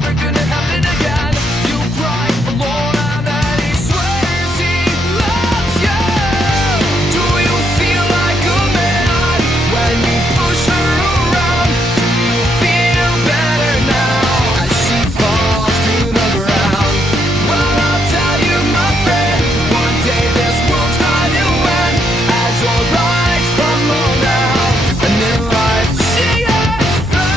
never gonna happen again. You cry alone and then he swears he loves you. Do you feel like a man when you push her around? Do you feel better now as she falls to the ground? Well, I'll tell you, my friend, one day this world's gonna end as your lights crumble down and in life she has found.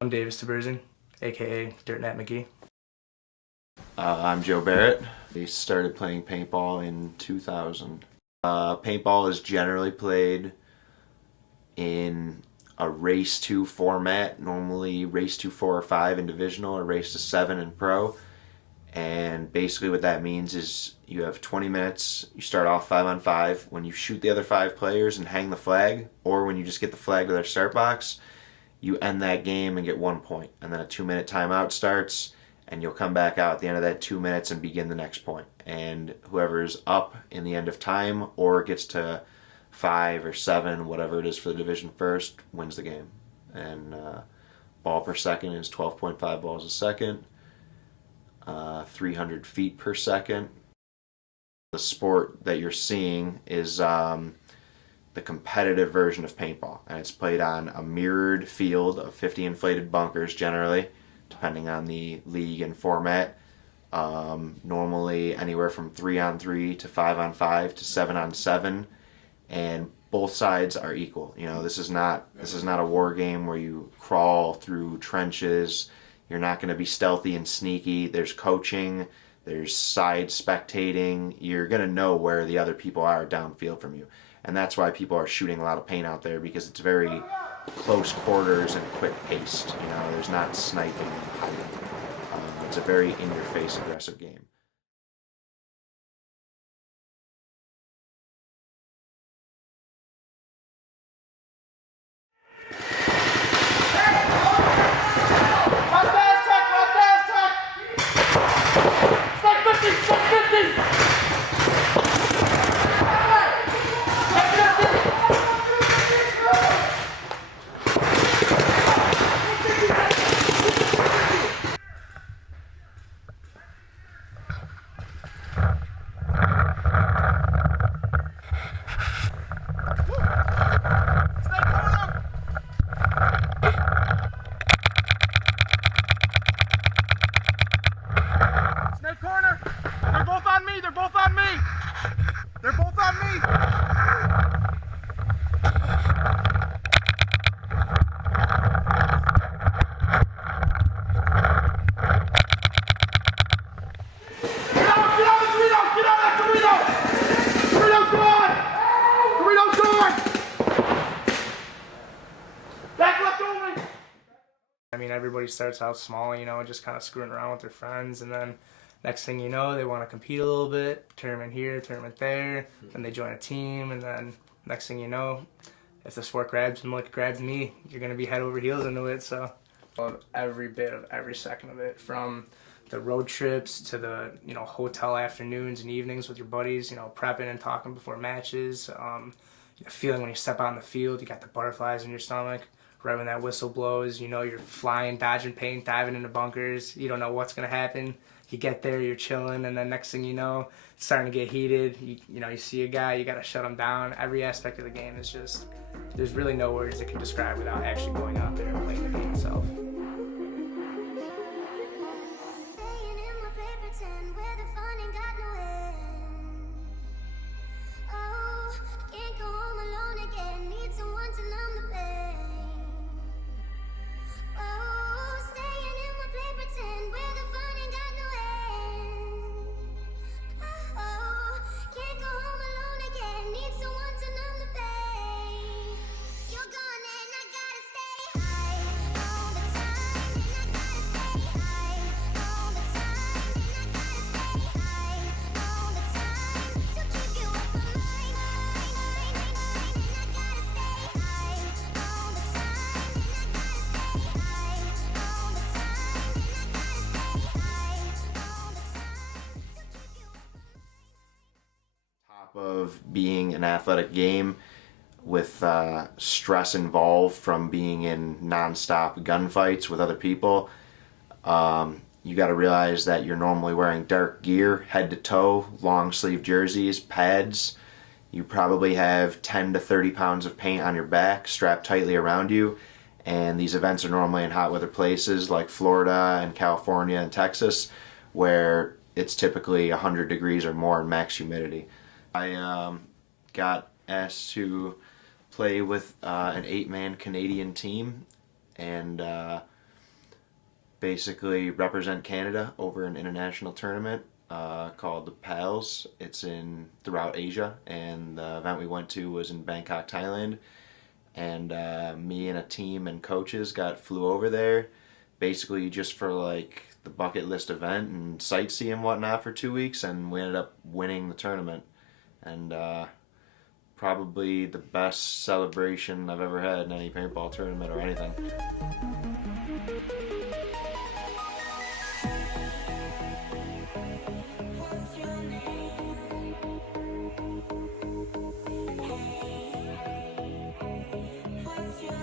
I'm Davis Taberzing, aka Dirt Nat McGee. I'm Joe Barrett. We started playing paintball in 2000. Paintball is generally played in a race to format, normally race to 4 or 5 in divisional or race to 7 in pro. And basically what that means is you have 20 minutes, you start off 5 on 5. When you shoot the other 5 players and hang the flag, or when you just get the flag to their start box, you end that game and get 1 point. And then a 2-minute timeout starts, and you'll come back out at the end of that 2 minutes and begin the next point. And whoever's up in the end of time or gets to 5 or 7, whatever it is for the division first, wins the game. And ball per second is 12.5 balls a second, 300 feet per second. The sport that you're seeing is the competitive version of paintball, and it's played on a mirrored field of 50 inflated bunkers generally, depending on the league and format. Normally anywhere from 3 on 3 to 5 on 5 to 7 on 7, and both sides are equal. You know, this is not a war game where you crawl through trenches. You're not going to be stealthy and sneaky. There's coaching, there's side spectating. You're going to know where the other people are downfield from you. And that's why people are shooting a lot of paint out there, because it's very close quarters and quick paced. You know, there's not sniping and hiding. It's a very in-your-face aggressive game. I mean, everybody starts out small, you know, just kind of screwing around with their friends, and then next thing you know, they want to compete a little bit, tournament here, tournament there, and they join a team, and then next thing you know, if the sport grabs them like it grabs me, you're going to be head over heels into it. So I love every bit of every second of it, from the road trips to the, you know, hotel afternoons and evenings with your buddies, you know, prepping and talking before matches, the feeling when you step out on the field, you got the butterflies in your stomach. Right when that whistle blows, you know you're flying, dodging paint, diving into bunkers. You don't know what's going to happen. You get there, you're chilling, and then next thing you know, it's starting to get heated. You know, you see a guy, you got to shut him down. Every aspect of the game is just there's really no words that can describe without actually going out there and playing the game itself. Staying in my paper tent where the fun ain't got no end. Oh, can't go home alone again. Need someone to numb the pain. Oh, staying in my paper tent where the fun ain't got no end. Oh, can't go home alone again. Need someone to numb the pain. You're gone and I gotta stay high all the time. And I gotta stay high all the time. And I gotta stay high all the time to keep you off my mind. And I gotta stay high all the time. And I gotta stay high all the time. And I gotta stay high all the time to keep you off my mind. Top of being an athletic game with stress involved from being in nonstop gunfights with other people, you got to realize that you're normally wearing dark gear, head to toe, long sleeve jerseys, pads. You probably have 10 to 30 pounds of paint on your back strapped tightly around you, and these events are normally in hot weather places like Florida and California and Texas, where it's typically 100 degrees or more in max humidity. I got asked to play with an 8-man Canadian team and basically represent Canada over an international tournament called the PALS. It's throughout Asia, and the event we went to was in Bangkok, Thailand. And me and a team and coaches flew over there basically just for like the bucket list event and sightsee and whatnot for 2 weeks, and we ended up winning the tournament. And probably the best celebration I've ever had in any paintball tournament or anything. What's your name? What's your name?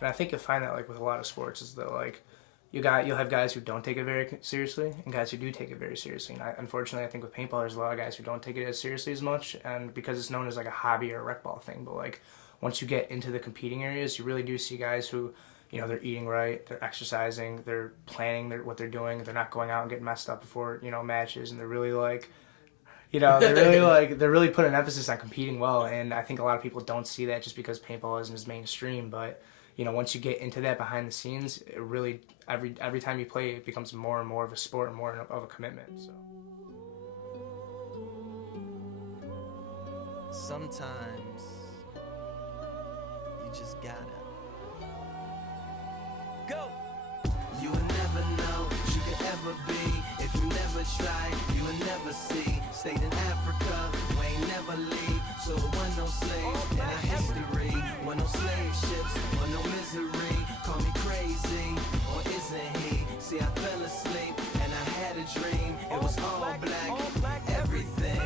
And I think you'll find that like with a lot of sports is that like you'll have guys who don't take it very seriously and guys who do take it very seriously. And unfortunately, I think with paintball, there's a lot of guys who don't take it as seriously as much, and because it's known as like a hobby or a rec ball thing. But like once you get into the competing areas, you really do see guys who, you know, they're eating right, they're exercising, they're planning what they're doing, they're not going out and getting messed up before, you know, matches, and they're really like, you know, they're really putting an emphasis on competing well. And I think a lot of people don't see that just because paintball isn't as mainstream, but you know, once you get into that behind the scenes, it really every time you play, it becomes more and more of a sport and more of a commitment. So Sometimes you just gotta go. You will never know what you could ever be if you never try. You will never see. Stayed in Africa, we ain't never leave. So it wasn't no slaves in our history. Wasn't no slave ships or no misery. Call me crazy, or isn't he? See, I fell asleep and I had a dream. It was all black, everything.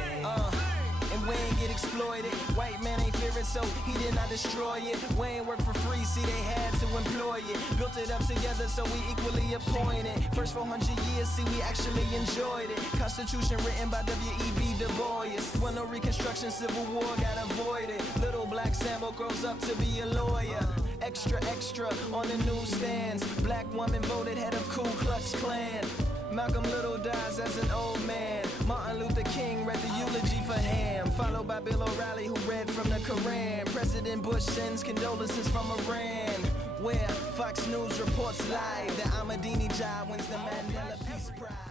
And we ain't get exploited. White man ain't fear it, so he did not destroy it. We ain't work for free, see they had to employ it. Built it up together, so we equally appointed. First 400 years, see we actually enjoyed it. Constitution written by W.E.B. Du Bois. When no Reconstruction, Civil War got avoided. Little black Sambo grows up to be a lawyer. Extra, extra on the newsstands. Black woman voted head of Ku Klux Klan. Malcolm Little dies as an old man. Martin Luther King read the eulogy for Ham, followed by Bill O'Reilly who read from the Koran. President Bush sends condolences from Iran, where Fox News reports sports live. The Ahmadini job wins the Mandela Peace Prize.